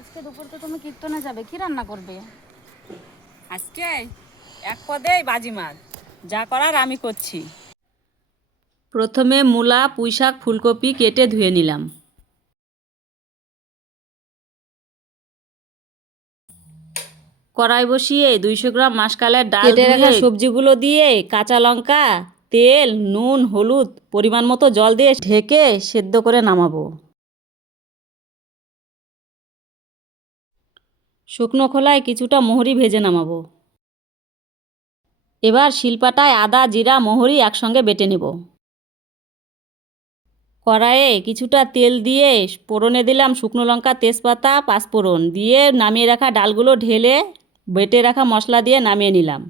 আজকে দুপুর তো তুমি কীর্তনে যাবে, কি রান্না করবে? আজকে এক পদেই বাজিমাত, যা করার আমি করছি। প্রথমে মূলা, পুঁইশাক, ফুলকপি কেটে ধুয়ে নিলাম। কড়াই বসিয়ে 200 গ্রাম মাসকালের ডাল কেটে রাখা ধুয়ে সবজিগুলো দিয়ে কাঁচা লঙ্কা, তেল, নুন, হলুদ, পরিমাণ মতো জল দিয়ে ঢেকে সেদ্ধ করে নামাবো। শুকনো খোলায় কিছুটা মোহরি ভেজে নামাবো। এবার শিলপাটায় আদা, জিরা, মোহরি একসঙ্গে বেটে নেব। কড়াইয়ে কিছুটা তেল দিয়ে ফোড়নে দিলাম শুকনো লঙ্কা, তেজপাতা, পাঁচফোড়ন দিয়ে নামিয়ে রাখা ডালগুলো ঢেলে বেটে রাখা মশলা দিয়ে নামিয়ে নিলাম।